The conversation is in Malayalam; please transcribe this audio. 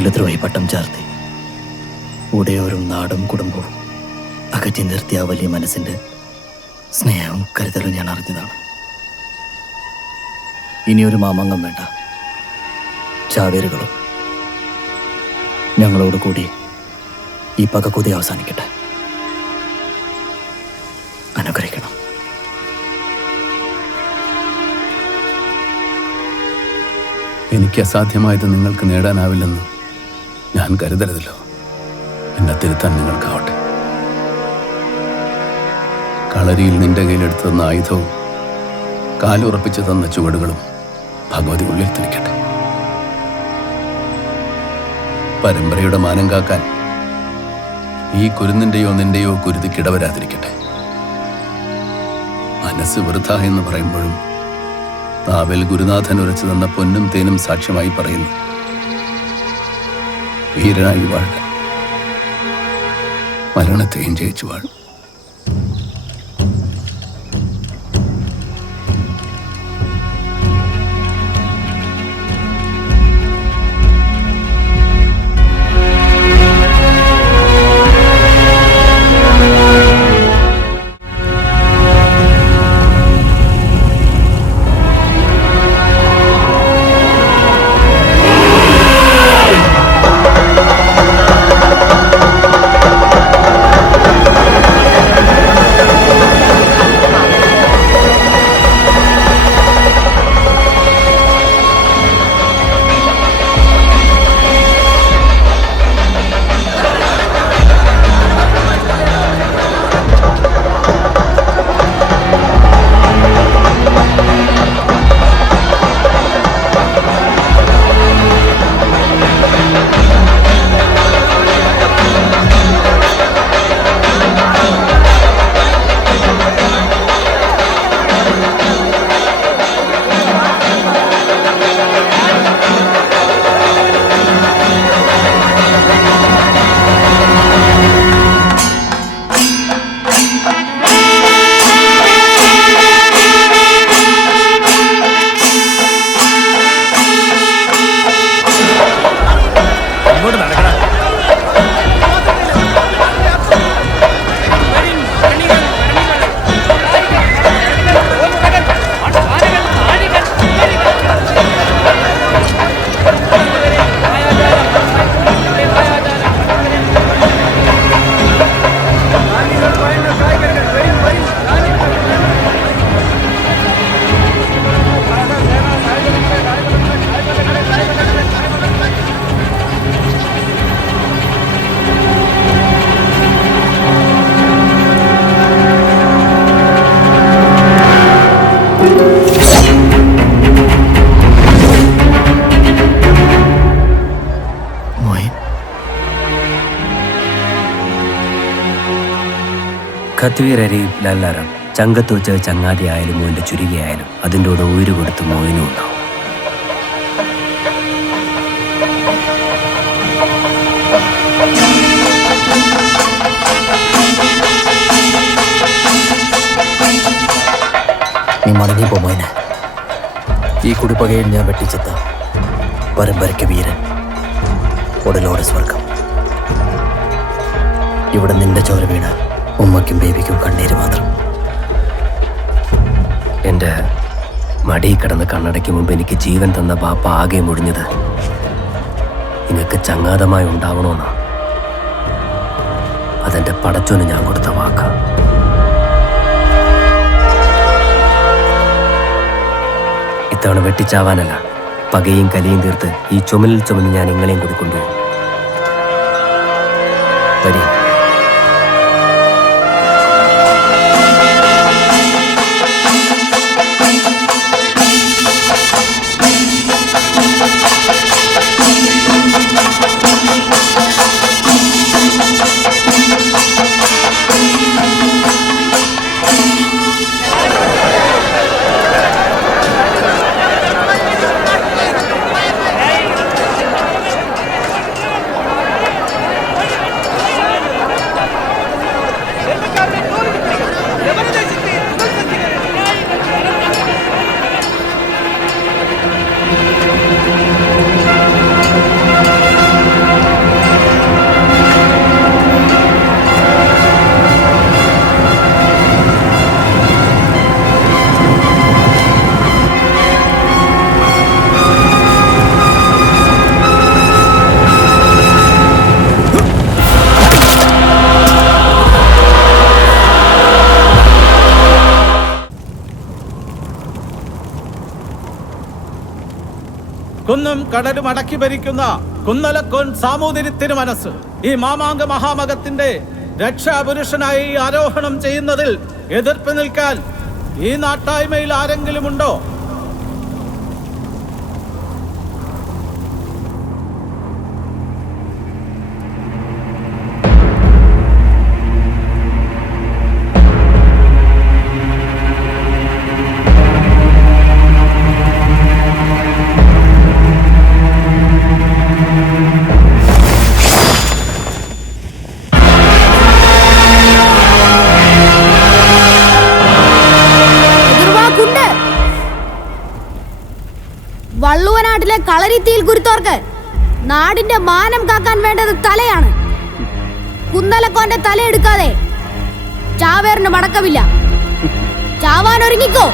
കുലദ്രോഹി പട്ടം ചാർത്തി ഉടയോരും നാടും കുടുംബവും അകറ്റി നിർത്തിയ വലിയ മനസ്സിൻ്റെ സ്നേഹവും കരുതലും ഞാൻ അറിഞ്ഞതാണ്. ഇനിയൊരു മാമംഗം വേണ്ട, ചാവേറുകളും. ഞങ്ങളോട് കൂടി ഈ പകക്കുതി അവസാനിക്കട്ടെ. അനുഗ്രഹിക്കണം. എനിക്ക് അസാധ്യമായത് നിങ്ങൾക്ക് നേടാനാവില്ലെന്ന് ഞാൻ കരുതരുതല്ലോ. എന്നെ തിരുത്താൻ നിങ്ങൾക്കാവട്ടെ. കളരിയിൽ നിന്റെ കയ്യിലെടുത്തു തന്ന ആയുധവും കാലുറപ്പിച്ചു തന്ന ചുവടുകളും ഭഗവതി ഉള്ളിൽ തിരിക്കട്ടെ. പരമ്പരയുടെ മാനം കാക്കാൻ ഈ കുരുന്നിൻ്റെയോ നിന്റെയോ കുരുതിക്കിടവരാതിരിക്കട്ടെ. മനസ്സ് വൃഥ എന്ന് പറയുമ്പോഴും നാവിൽ ഗുരുനാഥൻ ഉരച്ചു തന്ന പൊന്നും തേനും സാക്ഷ്യമായി പറയുന്നു, വീരനായി വാഴുക, മരണത്തെയും ജയിച്ചു വാഴും. ഖത്വീരരി ലല്ലറം ചങ്കത്ത് വെച്ച ചങ്ങാതിയായാലും മോൻ്റെ ചുരുകിയായാലും അതിൻ്റെ കൂടെ ഉയര് കൊടുത്ത് മോയിനും ഉണ്ടാവും. നീ മടങ്ങിപ്പോ മോനെ. ഈ കുടിപ്പകയിൽ ഞാൻ വെട്ടിച്ചെത്ത പരമ്പരയ്ക്ക് വീരൻ, ഉടലോടെ സ്വർഗം. ഇവിടെ നിന്റെ ചോര വീണ ഉമ്മയ്ക്കും ബേബിക്കും കണ്ണീര് മാത്രം. എൻ്റെ മടിയിൽ കിടന്ന് കണ്ണടയ്ക്ക് മുമ്പ് എനിക്ക് ജീവൻ തന്ന ബാപ്പ ആകെ മുടിഞ്ഞത് നിങ്ങൾക്ക് ചങ്ങാതമായി ഉണ്ടാവണമെന്നാ. അതെൻ്റെ പടച്ചോന് ഞാൻ കൊടുത്ത വാക്ക. ഇത്തവണ വെട്ടിച്ചാവാനല്ല, പകയും കലിയും തീർത്ത് ഈ ചുമലിൽ ചുമന്ന് ഞാൻ നിങ്ങളെയും കൂടി കൊണ്ടുപോകും. വരി. കുന്നും കടലും അടക്കി ഭരിക്കുന്ന കുന്നലക്കോൻ സാമൂതിരി മനസ്സ് ഈ മാമാങ്ക മഹാമകത്തിന്റെ രക്ഷാപുരുഷനായി ആരോഹണം ചെയ്യുന്നതിൽ എതിർപ്പ് നിൽക്കാൻ ഈ നാട്ടായ്മയിൽ ആരെങ്കിലും ഉണ്ടോ? വള്ളുവനാട്ടിലെ കളരിത്തീയിൽ കുരുത്തോർക്ക് നാടിന്റെ മാനം കാക്കാൻ വേണ്ടത് തലയാണ്. കുന്നലക്കോന്റെ തലയെടുക്കാതെ ചാവേറിന് മടക്കമില്ല. ചാവാൻ ഒരുങ്ങിക്കോ.